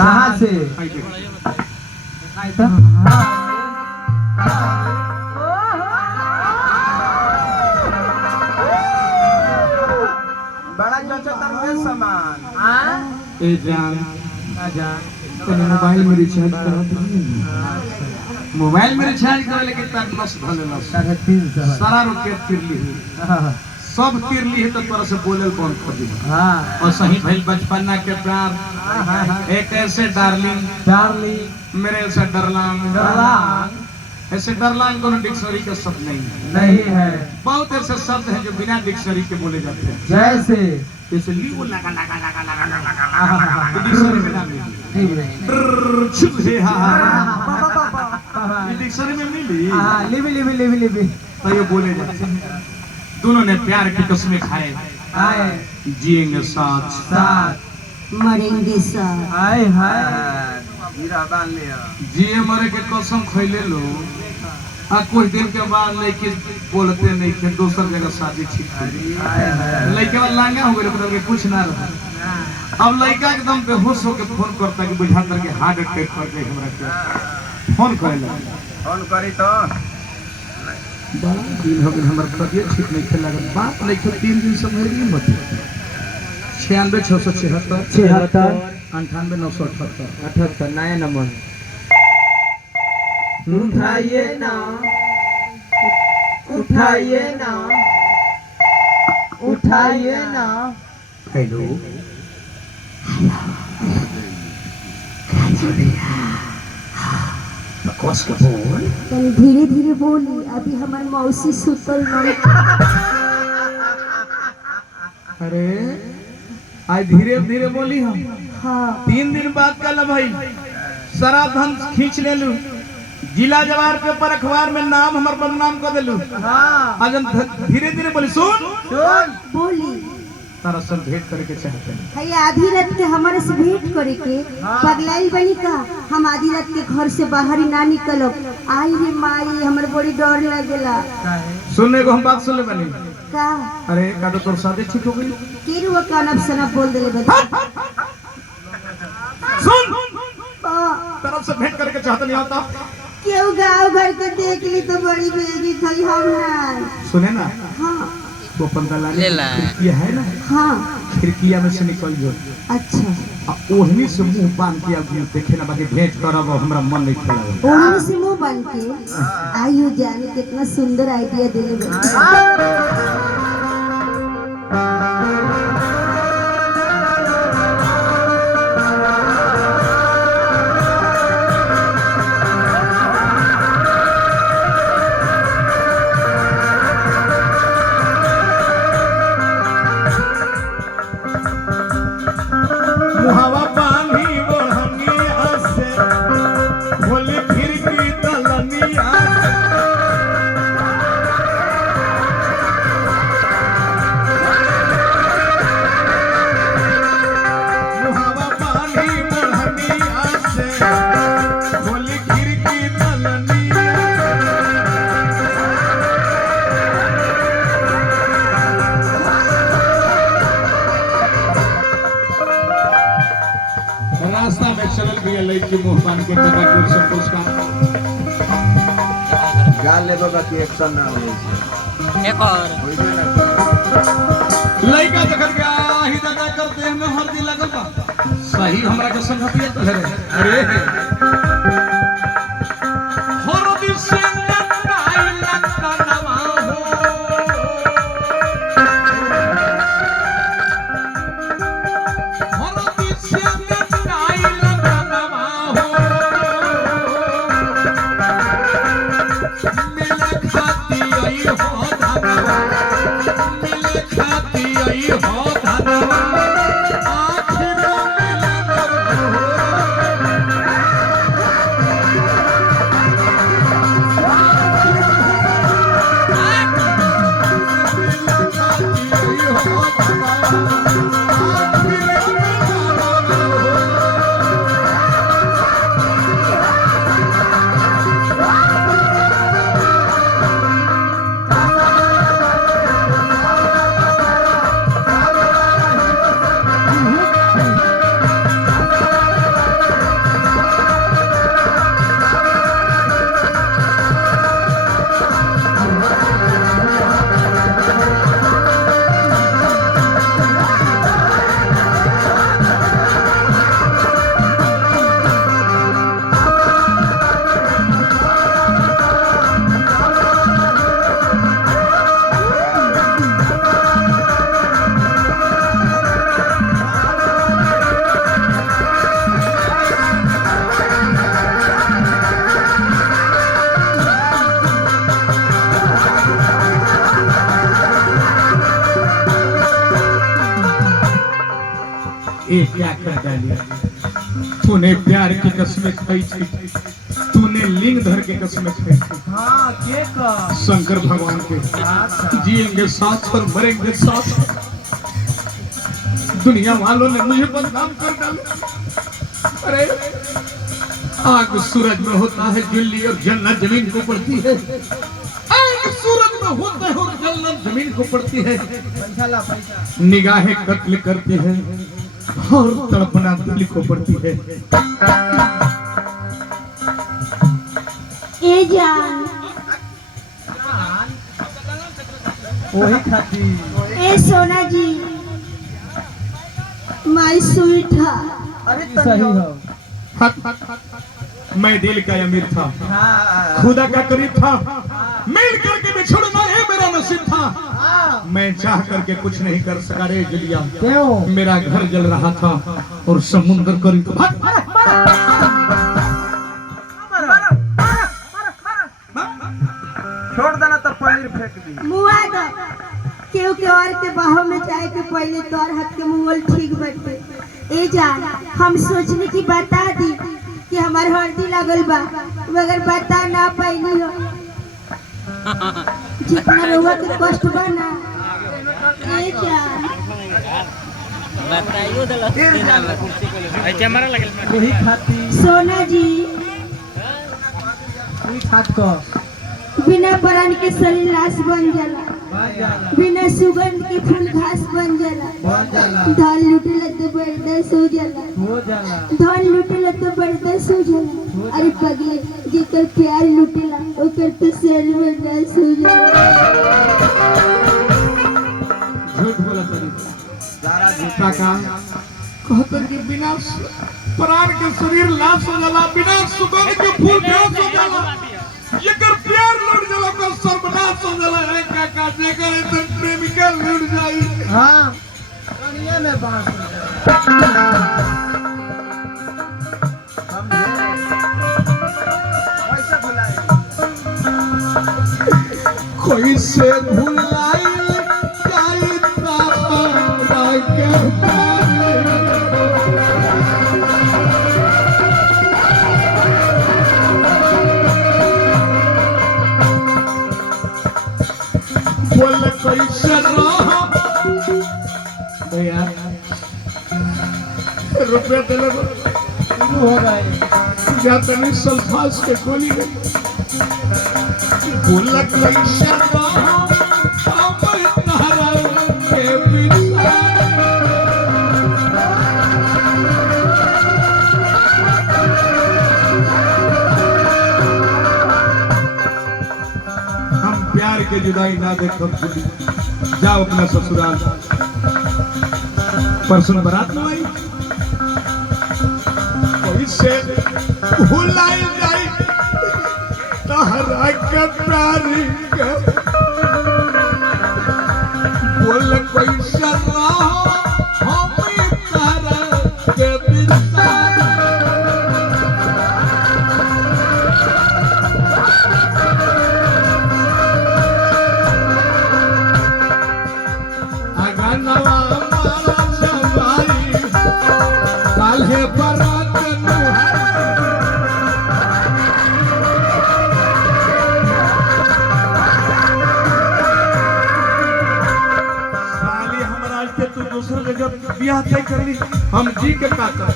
कहाँ से बड़ा जचता है सामान। ए जान तेरे मोबाइल में रिचार्ज करा दो। मोबाइल में रिचार्ज करे लेकिन तक लॉस भले लॉस 350 सारा रुपया तिरली सब तिरली है तो तोरा से बोलल बंद कर दी। और सही भइल बचपना के प्यार एक ऐसे डार्लिंग मेरे ऐसे डरलांग ऐसे डरलांग कोनो डिक्शनरी का शब्द नहीं है। बहुत ऐसे शब्द हैं जो बिना डिक्शनरी के बोले जाते हैं। जैसे जैसे लीव लगा डिक्शनरी में ना मिली डिक्शनरी में मिली लिबी तो ये बोले जाते हैं। दोनों ने प्यार की कसमें खाए जिएंगे साथ मरेंगे साथ। हाय हीरा बांध लिया। जिए मरे के कसम खैले लो आ कुछ दिन के बाद लड़के बोलते नहीं कि दूसर जगह शादी ठीक है। लड़के वाला लांगा हो गए मतलब कि कुछ ना रहा। अब लड़का एकदम बेहोश होकर फोन करता कि बुझा करके हार्ट अटैक करके हमरा के फोन करेला। फोन करी तो बड़ा दिन हो गए हमार तबियत ठीक नहीं थे लगन बात नहीं थे 3 दिन से मेरी मत 96 676 98 978 नया नंबर उठाइए ना हेलो कस के बोल तनी धीरे धीरे बोली, अभी हमार मौसी सुतल नहीं। अरे आज धीरे धीरे बोली हम हाँ 3 दिन बाद कल भाई सारा धन खींच ले लू जिला जवार पेपर अखबार में नाम हमार बदनाम कर देलू। आज हम धीरे धीरे बोली सुन बोली। तारा सर भेंट करे के चाहते हैं। है आधी रात के हमारे से भेंट करे के पगलाई बनी का। हम आधी रात के घर से बाहर ही ना निकलब। आई रे माई हमारे बड़ी डर लगेला। सुनने को हम बात सुन ले बनी का अरे का तो तोर शादी ठीक हो गई केरु कानब सना बोल देले बता। सुन तरफ से भेंट करके चाहते नहीं आता केहू गाँव घर के देख ली तो बड़ी बेइज्जती थई हम ना। सुने ना हाँ वो अपन दलाली खिड़किया है ना हाँ खिड़किया में से निकल जो अच्छा ओढ़नी से मुंह बांध के अब देखे ना बाकी भेंट करब हमरा मन नहीं खेला। ओढ़नी से मुंह बन के आयु जाने कितना सुंदर आइडिया देले बता। मुहावा पानी ओढ़नी से बोली खिड़की दलनिया मुहावा पानी ओढ़नी से बोली खिड़की दलनिया रास्ता में चलल भी लड़की मुंह बांध के जगह के सब पुरस्कार गाल ले बाबा की एक्शन ना होई छे। एक और लड़का देखल के आही दगा करते हैं हर दिन लगल बा सही हमरा के संगतिया तो है अरे हर दिन से नटाई लगता नवा हो हर दिन से नटाई लगता नवा हो मिले खाती आई हो धनवा मिले खाती आई हो धनवा आखिर मिलन ये क्या कर डाली? तूने प्यार की कसमें खाई थी, तूने लिंग धर के कसमें खाई थी। हाँ के का शंकर भगवान के जिएंगे साथ और मरेंगे साथ। दुनिया वालों ने मुझे बदनाम कर डाला। अरे आग सूरज में होता है जुल्ली और जलना जमीन को पड़ती है। आग सूरज में होता है और जलना जमीन को पड़ती है। पैसा ला पैसा। निगाहें कत्ल करती है और तड़पना दिल को पड़ती है। ए जान वही खाती ए सोना जी माई स्वीट हा अरे सही हो मैं दिल का अमीर था, हाँ खुदा का करीब था, मिल करके बिछड़ना है मेरा नसीब था। मैं चाह करके कुछ नहीं कर सका रे जुलिया। क्यों मेरा घर जल रहा था और समुद्र करीब छोड़ देना तो पनीर फेंक दी। मुआ दो केहू के और के बाहों में जाए के पहले तोर हाथ के मुंगल ठीक बैठे। ए जान हम सोचने की बता दी कि हमार हल्दी लगल बा, मगर बता ना पैनी हो। जितना रहुआ के कष्ट बा ना ए जान वही खाती सोना जी वही खात को बिना परान के शरीर लाश बन जाला, बन जाला बिना सुगंध के फूल घास बन जाला। बन जाला धान लुटेला तो बर्दाश्त हो जाला, हो जाला धान लुटेला तो बर्दाश्त हो जाला। अरे पगले जेकर प्यार लुटेला ओकर तो शरीर बर्दाश्त हो जाला। झूठ बोला तरी सारा झूठा का कहतर के बिना प्राण के शरीर लाश हो जाला, बिना सुगंध के फूल घास हो जाला। जेकर प्यार लुट जाला का सर्वनाश हो जाला है काका। जेकर इतन प्रेमिका लुट जाई हाँ कनिया में बांस पैसा भुलाए। कोई से भुलाई जाई तारा के बोल कैसे रहो भैया रुपया दिले शुरू हो गए या तनी सल्फास के गोली नहीं बोल कैसे रहो हमर तारा के बिना। हम प्यार के जुदाई ना देखो, जाओ अपना ससुराल। परसों बारात में आई कोई से भुलाई जाई तहरा के प्यार के बोल कैसे रहो हम तारा के बिना। अगनवा मारा छवाई काल्हे बरात साली हमरा के तू दूसरे जगह बियाह तय कर ली, हम जी के का कर।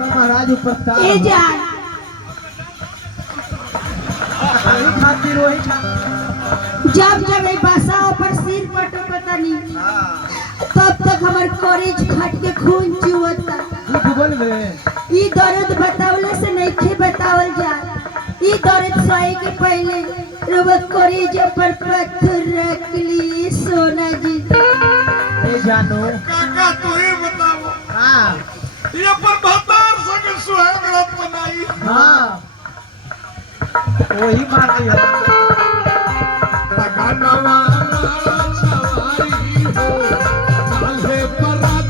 महाराज ऊपर था ए जान वही खाती वही खाती जब जब ए बसा पर सिर पटो पता नहीं तब तक हमार कॉलेज खट के खून चुवता। भूगोल में ई दर्द बतावले से नहीं खे बतावल जा। ई दर्द सहे के पहले रब कॉलेज पर पत्थर रख ली सोना जी। ए जानो काका तू ही बताओ हाँ ये पर भतार संग सुहाग रात बनाई। हाँ वही मार रही है अगनवा मारा छवाई हो काल्हे बरात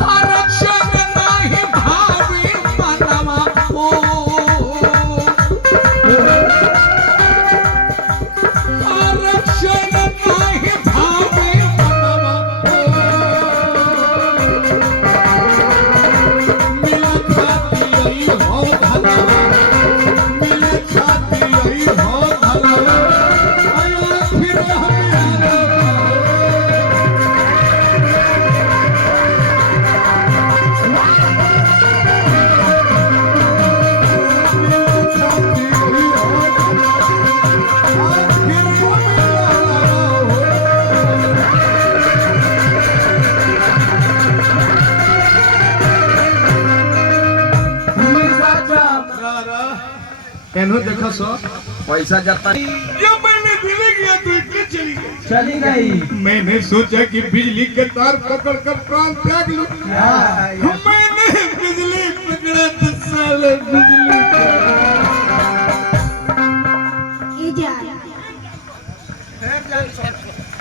हर एनो देखो सो पैसा जाता जब मैंने दिल्ली गया तो इतनी चली गई। चली गई। मैंने सोचा कि बिजली के तार पकड़ कर प्राण त्याग लूं। मैंने बिजली पकड़ा तो साले बिजली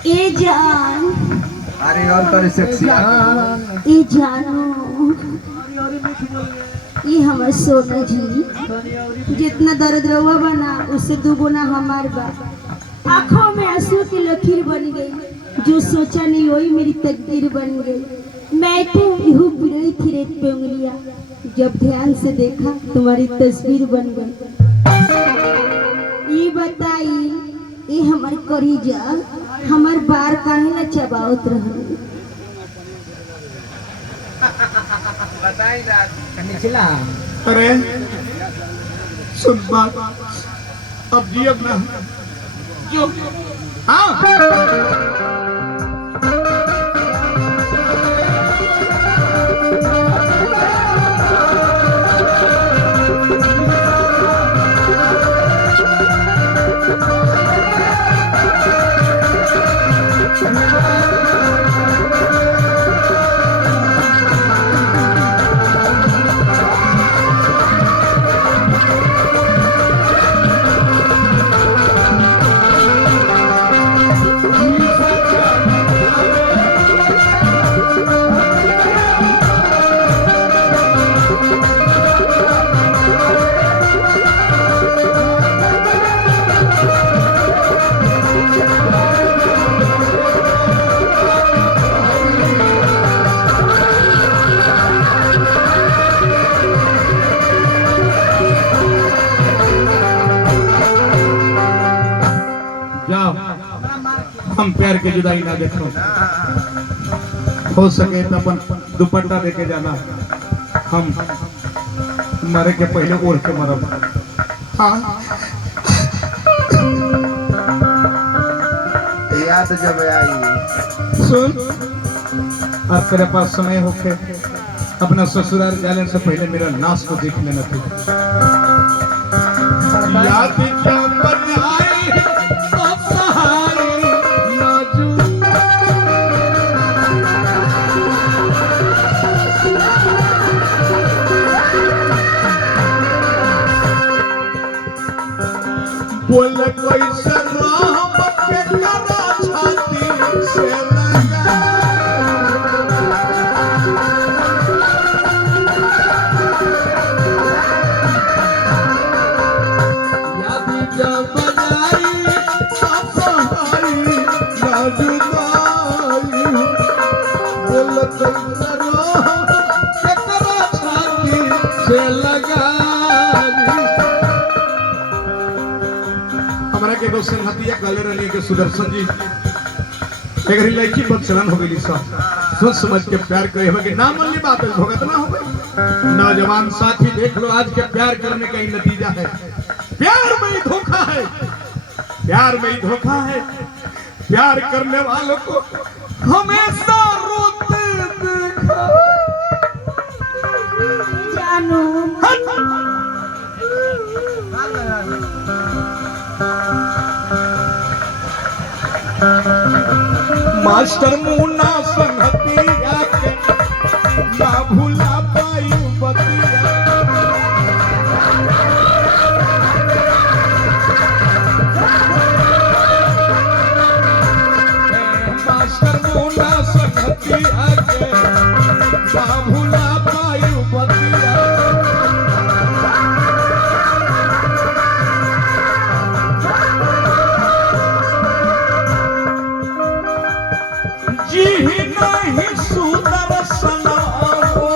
ए जान अरे और तो सेक्सी ए जानो ये हमार सोना जी जितना दर्द रहुआ बना उससे दुगुना हमार बा। आँखों में आंसू की लकीर बन गई, जो सोचा नहीं वही मेरी तकदीर बन गई। मैं तो यूं बुरी थी रेत पे उंगलियां, जब ध्यान से देखा तुम्हारी तस्वीर बन गई। ये बताई ये हमार करीजा हमार बार काहे ना चबावत रहा। बताई रात निचला। अरे सुन बात अब जी अब ना जो हाँ जाओ हम प्यार के जुदाई ना देखो। हो सके तो अपन दुपट्टा लेके जाना, हम मरे के पहले ओढ़ के मरब। हाँ याद जब आई सुन अब तेरे पास समय होके अपना ससुराल जाने से पहले मेरा नाश को देख लेना तू। याद जब आई अब सहारे नाजू बोल कैसे राम के करा छाती से लगा। याद जब आई अब सहारे नाजू बोल कैसे राम के करा छाती से लगा। हमारा के दोस्त संगतिया काले रलिए के सुदर्शन जी एक लड़की बदचलन हो गई सा सोच समझ के प्यार करे होगे ना मन की बात है भगत ना हो गई। नौजवान साथी देख लो आज के प्यार करने का ही नतीजा है। प्यार में ही धोखा है, प्यार में ही धोखा है। प्यार करने वालों को हमेशा रोते देखा। जानो मास्टर मुन्ना संगतिया के ना भूला पायु बतिया। मास्टर मुन्ना संगतिया के ना भूला पायु बतिया। जी नहीं सुदर्शन हो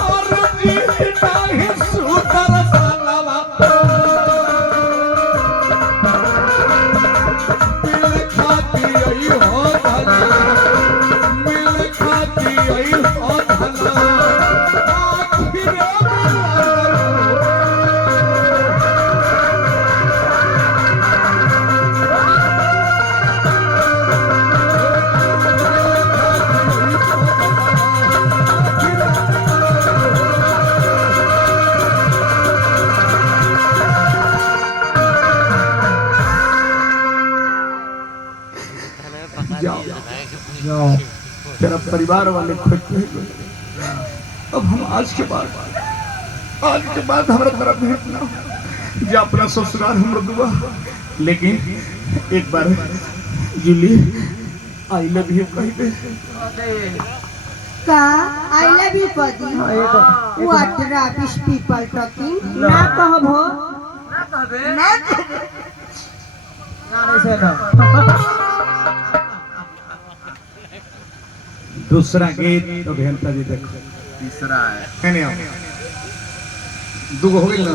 और जी नहीं सुदर्शन मिल खाती आई हो धना, मिल खाती आई हो धना। आखिर तेरा परिवार वाले खोजते हैं। अब हम आज के बाद हमारा तरफ भेंट ना हो जो अपना ससुराल हम दुआ, लेकिन एक बार जूली आई लव यू कह दे। का आई लव यू कदी व्हाट रबिश पीपल टॉकिंग ना कहबो ना ऐसे ना दूसरा गीत अभियंता जी देखो तीसरा है है नहीं, दुगो हो गई ना।